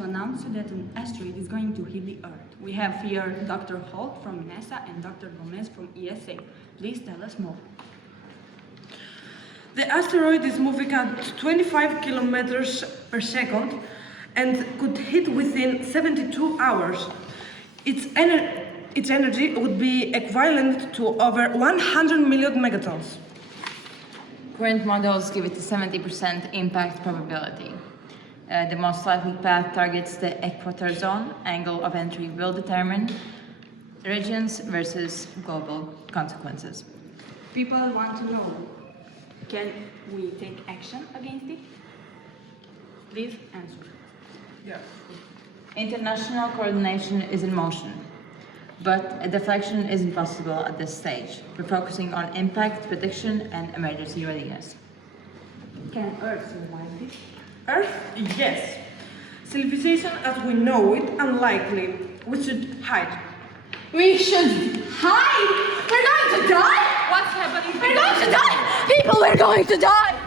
to announce you that an asteroid is going to hit the Earth. We have here Dr. Holt from NASA and Dr. Gomez from ESA. Please tell us more. The asteroid is moving at 25 kilometers per second and could hit within 72 hours. Its energy would be equivalent to over 100 million megatons. Current models give it a 70% impact probability. The most likely path targets the equator zone. Angle of entry will determine regions versus global consequences. People want to know, can we take action against it? Please answer. Yes. International coordination is in motion, but a deflection isn't possible at this stage. We're focusing on impact prediction and emergency readiness. Can Earth survive this? Earth? Yes. Civilization as we know it, unlikely. We should hide. We should hide? We're going to die? What's happening? We're going to die! People, we're going to die!